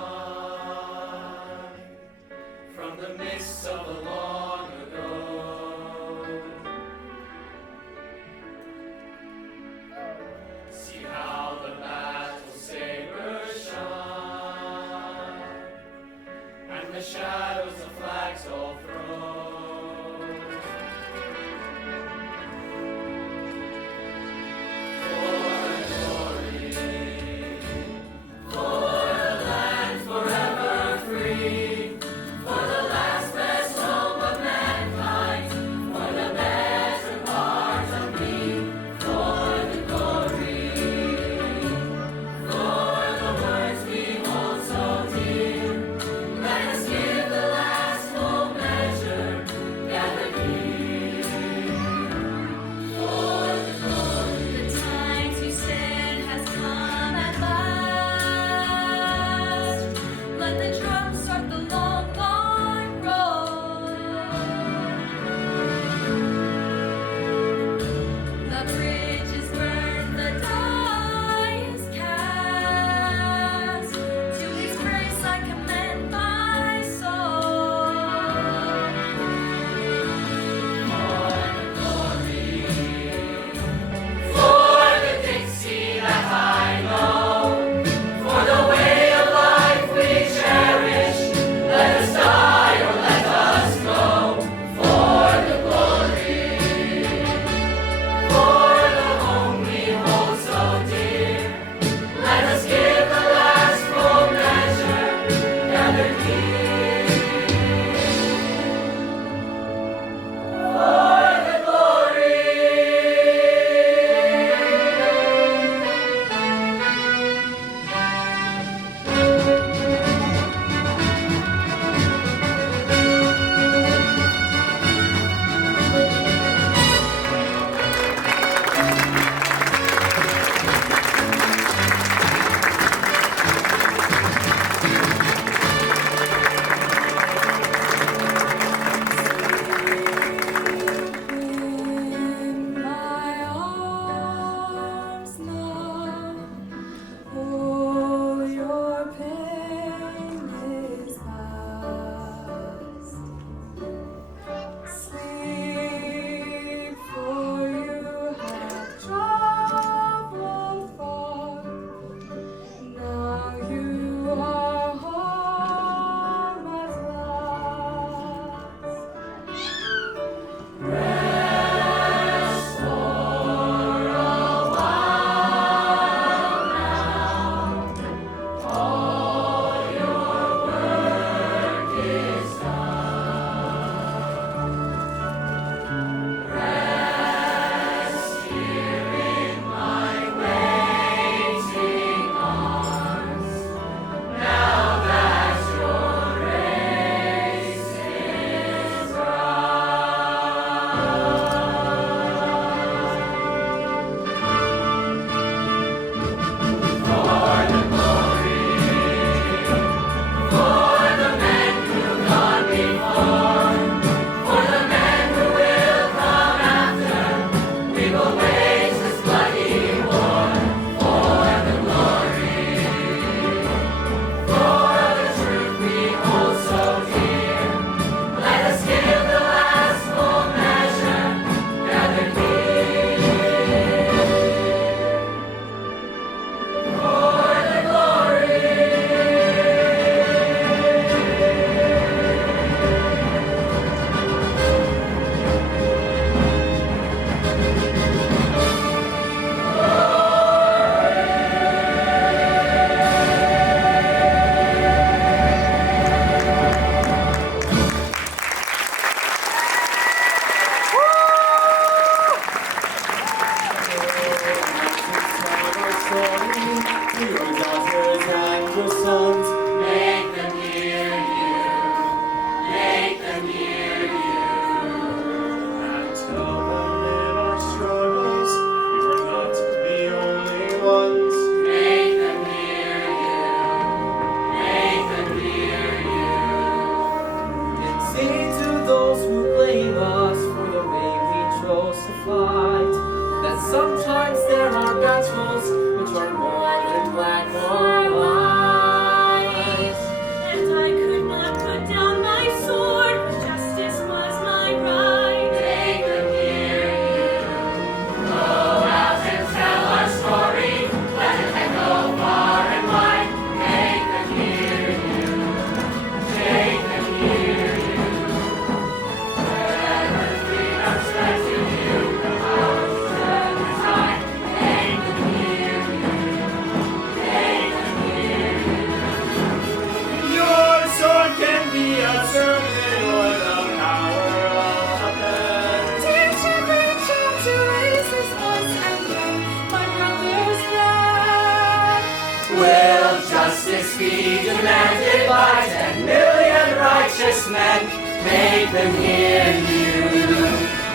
justice be demanded by 10 million righteous men. Make them hear you.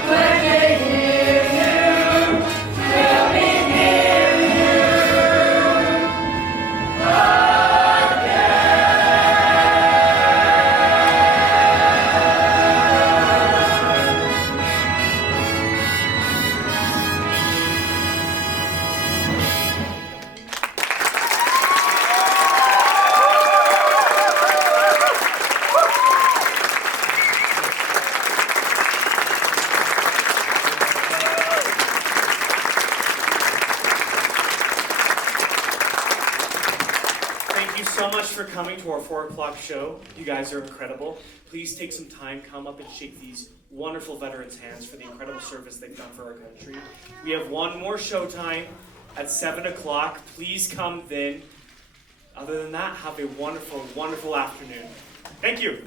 When they hear you, they'll be near you again. Thank you so much for coming to our 4 o'clock show. You guys are incredible. Please take some time, come up and shake these wonderful veterans' hands for the incredible service they've done for our country. We have one more show time at 7 o'clock. Please come then. Other than that, have a wonderful, wonderful afternoon. Thank you.